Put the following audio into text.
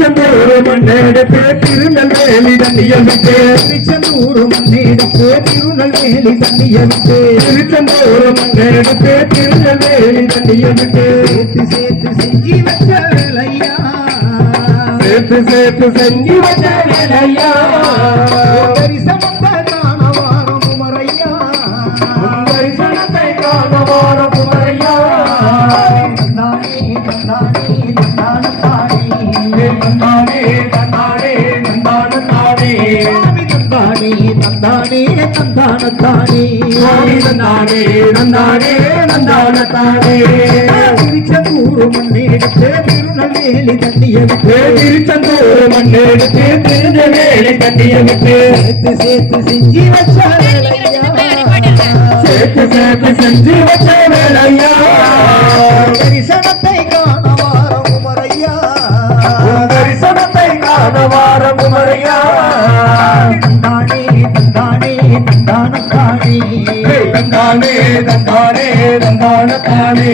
திருச்செந்தூர் மண்ணெடுத்து திருநெல்வேலி தண்ணியவிட்டு திருச்செந்தூர் மண்ணெடுத்து திருநெல்வேலி தண்ணியவிட்டு திருச்செந்தூர் மண்ணெடுத்து திருநெல்வேலி தண்ணியவிட்டு சேர்த்து செஞ்சு வச்ச வேலையா சேர்த்து செஞ்சு வச்ச வேலையா தரிசனத்தை காண வாரம் குமரையா தரிசனத்தை காண வாரம் குமரையா தந்தானே தந்தானே தந்தான தானே தந்தானே தந்தானே தந்தான தானே தந்தானே தந்தானே தந்தான தானே தந்தானே தந்தானே தந்தான தானே திருச்செந்தூர் மண்ணெடுத்து திருநெல்வேலி தண்ணியவிட்டு திருச்செந்தூர் மண்ணெடுத்து திருநெல்வேலி தண்ணியவிட்டு சேர்த்து செஞ்சு வச்ச வேலையா சேர்த்து செஞ்சு வச்ச வேலையா தரிசனத்தை காண வாரம் குமரையா தரிசனத்தை காண வாரம் குமரையா தந்தானே தந்தானே தந்தான தானே தந்தானே தந்தானே தந்தான தானே